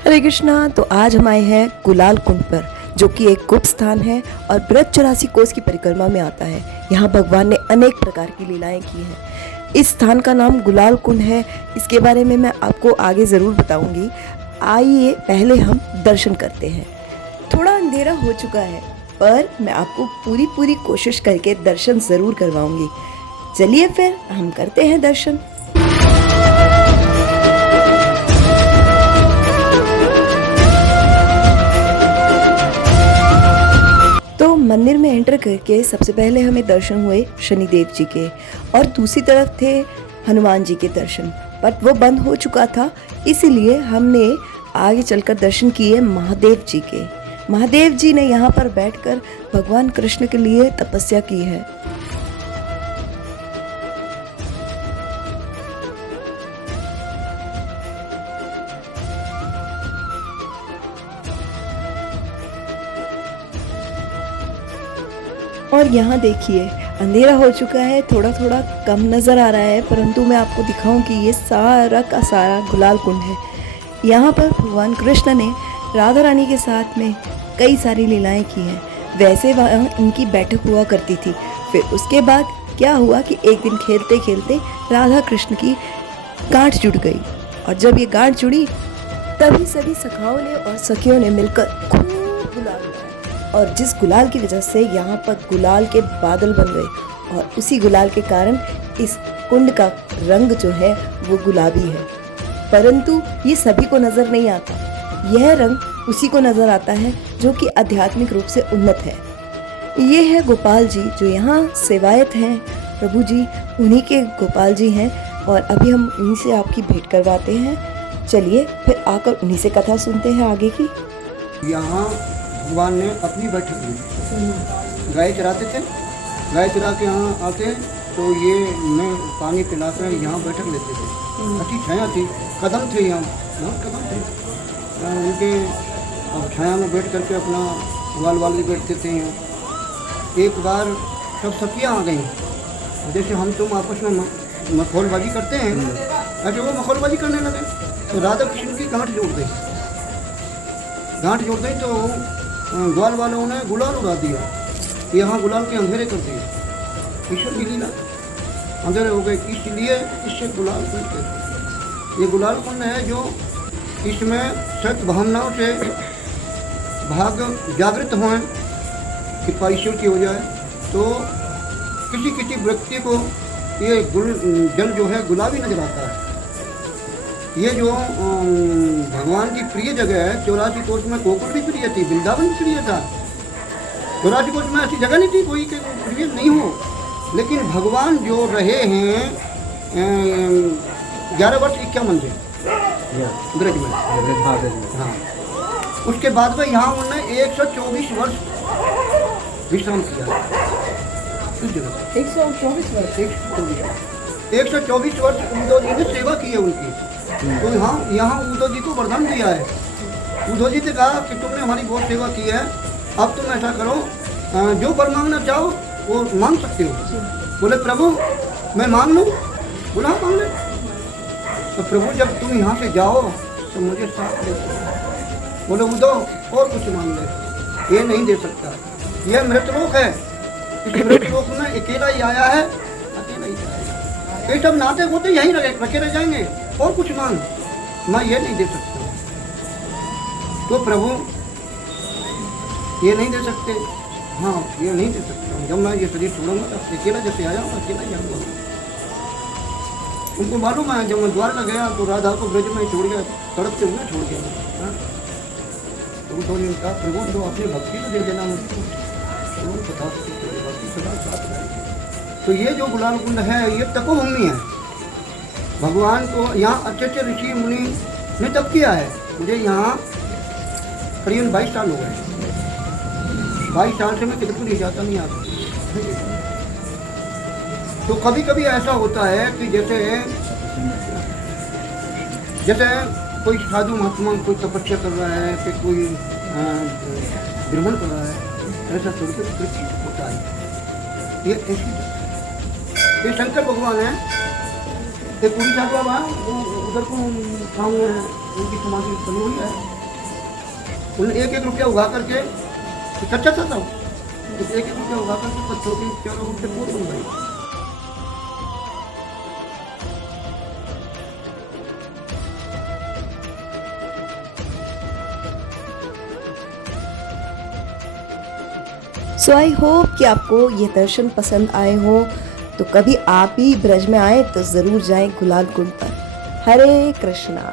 हरे कृष्णा। तो आज हम आए हैं गुलाल कुंड पर, जो कि एक गुप्त स्थान है और ब्रज 84 कोस की परिक्रमा में आता है। यहाँ भगवान ने अनेक प्रकार की लीलाएं की हैं। इस स्थान का नाम गुलाल कुंड है। इसके बारे में मैं आपको आगे ज़रूर बताऊंगी। आइए पहले हम दर्शन करते हैं। थोड़ा अंधेरा हो चुका है, पर मैं आपको पूरी कोशिश करके दर्शन ज़रूर करवाऊंगी। चलिए फिर हम करते हैं दर्शन। तो मंदिर में एंटर करके सबसे पहले हमें दर्शन हुए शनिदेव जी के, और दूसरी तरफ थे हनुमान जी के दर्शन, बट वो बंद हो चुका था, इसीलिए हमने आगे चलकर दर्शन किए महादेव जी के। महादेव जी ने यहाँ पर बैठकर भगवान कृष्ण के लिए तपस्या की है। और यहाँ देखिए अंधेरा हो चुका है, थोड़ा थोड़ा कम नज़र आ रहा है, परंतु मैं आपको दिखाऊं कि ये सारा का सारा गुलाल कुंड है। यहाँ पर भगवान कृष्ण ने राधा रानी के साथ में कई सारी लीलाएं की हैं। वैसे वहाँ इनकी बैठक हुआ करती थी। फिर उसके बाद क्या हुआ कि एक दिन खेलते खेलते राधा कृष्ण की गांठ जुड़ गई, और जब ये गांठ जुड़ी तभी सभी सखाओं ने और सखियों ने मिलकर खूब गुलाल उड़ाया, और जिस गुलाल की वजह से यहाँ पर गुलाल के बादल बन गए, और उसी गुलाल के कारण इस कुंड का रंग जो है वो गुलाबी है। परंतु ये सभी को नजर नहीं आता। यह रंग उसी को नजर आता है जो कि आध्यात्मिक रूप से उन्नत है। ये है गोपाल जी जो यहाँ सेवायत हैं। प्रभु जी उन्हीं के गोपाल जी हैं, और अभी हम उन्हीं से आपकी भेंट करवाते हैं। चलिए फिर आकर उन्हीं से कथा सुनते हैं आगे की। यहाँ भगवान ने अपनी बैठक ली। गाय चराते थे, गाय चरा के यहाँ आते तो ये मैं पानी पिलाकर यहाँ बैठक लेते थे। अच्छी छाया थी, कदम थे यहाँ, कदम थे उनके। अब छाया में बैठ करके अपना वाल भी बैठते थे यहाँ। एक बार सब सखियाँ आ गई, जैसे हम तुम आपस में मखौलबाजी करते हैं, ऐसे वो मखौलबाजी करने लगे। तो राधा कृष्ण की गांठ जोड़ गई। गांठ जोड़ गई तो ग्वाल वालों ने गुलाल उड़ा दिया। यहाँ गुलाल के अंधेरे कर दिए। ईश्वर की लीला, अंधेरे हो गए। इसलिए इससे गुलाल कुंड कहते हैं। ये गुलाल कुंड है जो इसमें सत्य भावनाओं से भाग जागृत हों, कृपा ईश्वर की हो जाए, तो किसी किसी व्यक्ति को ये जल जो है गुलाबी नजर आता है। ये जो भगवान की प्रिय जगह है, 84 कोस में गोकुल भी प्रिय थी, वृंदावन भी प्रिय था। 84 कोस में ऐसी जगह नहीं थी कोई के प्रिय नहीं हो, लेकिन भगवान जो रहे हैं 11 वर्ष 51 दिन ब्रज में। हाँ, उसके बाद में यहाँ उन्होंने 124 वर्ष विश्राम किया। इस जगह 124 वर्ष उद्धव जी ने सेवा की है उनकी। तो यहाँ उद्धव जी को वरदान दिया है। उद्धव जी ने कहा कि तुमने हमारी बहुत सेवा की है, अब तुम ऐसा करो, जो वर मांगना चाहो वो मांग सकते हो। बोले प्रभु मैं मांग लूँ? बोला हाँ मांग ले। तो प्रभु जब तुम यहाँ से जाओ तो मुझे साथ दे। बोले उद्धव और कुछ मांग ले, ये नहीं दे सकता, यह मृतलोक है। इस मृतलोक में अकेला ही आया है, अकेला ही जाएगा। ये सब नाते होते यहीं रखे रह जाएंगे, और कुछ मांग, मैं ये नहीं दे सकता। तो प्रभु ये नहीं दे सकते, हाँ ये नहीं दे सकता। जब मैं ये शरीर छोड़ूंगा तो अकेला जैसे आया हूँ अकेला ही आऊँगा। उनको मालूम है जब मैं द्वारका गया तो राधा को ब्रज में छोड़ गया, तड़पते हुए छोड़ गया। तो थोड़ी कहा प्रभु तो अपनी भक्ति को दे देना मुझको, बता सकते भक्ति सदा साथ रहेगी। तो ये जो गुलाल कुंड है ये तपोभूमि है। भगवान को यहाँ अच्छे अच्छे ऋषि मुनि ने तप किया है। मुझे यहाँ करीबन 22 साल हो गए। 22 साल से मैं किधर को नहीं जाता, नहीं आता। तो कभी कभी ऐसा होता है कि जैसे कोई साधु महात्मा कोई तपस्या कर रहा है, फिर कोई भ्रमण कर रहा है, ऐसा थोड़ी होता है। ये ऐसी ये शंकर भगवान है। एक पूरी साधु बाबा उधर को सामने है, उनकी समाधि बनी हुई है। उन्होंने 1-1 रुपया उगा करके इकट्ठा था, 1-1 रुपया उगा करके पत्थरों के चारों रूप से पूर्ण बनवाई। सो आई होप कि आपको ये दर्शन पसंद आए हो, तो कभी आप भी ब्रज में आए तो ज़रूर जाएं गुलाल कुंड पर। हरे कृष्णा।